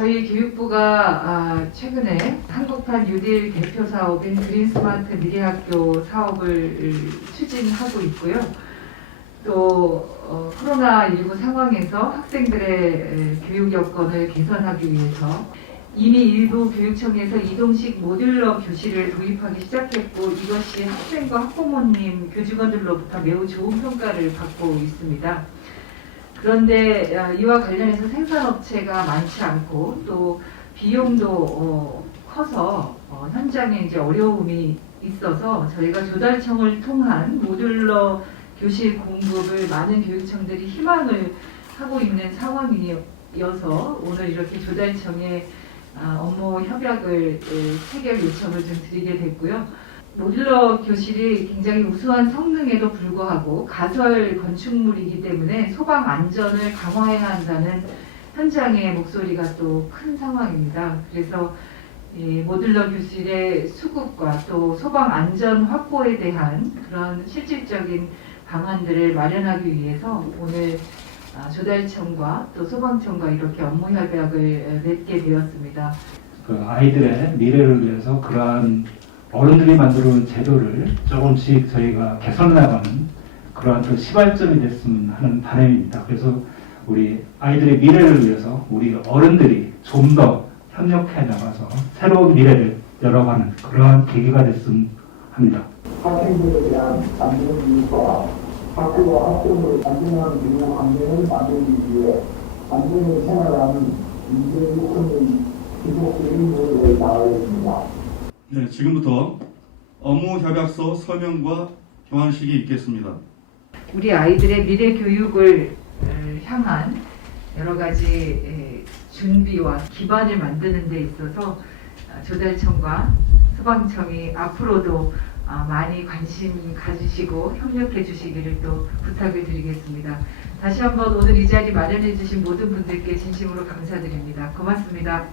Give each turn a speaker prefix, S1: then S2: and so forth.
S1: 교육부가 아, 최근에 한국판 뉴딜 대표 사업인 그린 스마트 미래학교 사업을 추진하고 있고요. 또 어, 코로나19 상황에서 학생들의 에, 교육 여건을 개선하기 위해서 이미 일부 교육청에서 이동식 모듈러 교실을 도입하기 시작했고 이것이 학생과 학부모님, 교직원들로부터 매우 좋은 평가를 받고 있습니다. 그런데 어, 이와 관련해서 생산업체가 많지 않고 또 비용도 어, 커서 어, 현장에 이제 어려움이 있어서 저희가 조달청을 통한 모듈러 교실 공급을 많은 교육청들이 희망을 하고 있는 상황이어서 오늘 이렇게 조달청에 아, 업무 협약을 에, 체결 요청을 좀 드리게 됐고요. 모듈러 교실이 굉장히 우수한 성능에도 불구하고 가설 건축물이기 때문에 소방 안전을 강화해야 한다는 현장의 목소리가 또 큰 상황입니다. 그래서 이 모듈러 교실의 수급과 또 소방 안전 확보에 대한 그런 실질적인 방안들을 마련하기 위해서 오늘 아, 조달청과 또 소방청과 이렇게 업무 협약을 맺게 되었습니다.
S2: 그 아이들의 미래를 위해서 그러한 어른들이 만들어온 제도를 조금씩 저희가 개선해 나가는 그러한 또 시발점이 됐으면 하는 바람입니다. 그래서 우리 아이들의 미래를 위해서 우리 어른들이 좀 더 협력해 나가서 새로운 미래를 열어가는 그러한 계기가 됐으면 합니다.
S3: 학생들에 대한 안전 교육과 학교와 학생을 안전한 교육 환경을 만들기 위해 안전을 생활하는 인재교육의 지속적인 노력을.
S4: 네, 지금부터 업무 협약서 서명과 교환식이 있겠습니다.
S1: 우리 아이들의 미래 교육을 어, 향한 여러 가지 에, 준비와 기반을 만드는 데 있어서 아, 조달청과 소방청이 앞으로도 아, 많이 관심 가지시고 협력해 주시기를 또 부탁을 드리겠습니다. 다시 한번 오늘 이 자리 마련해 주신 모든 분들께 진심으로 감사드립니다. 고맙습니다.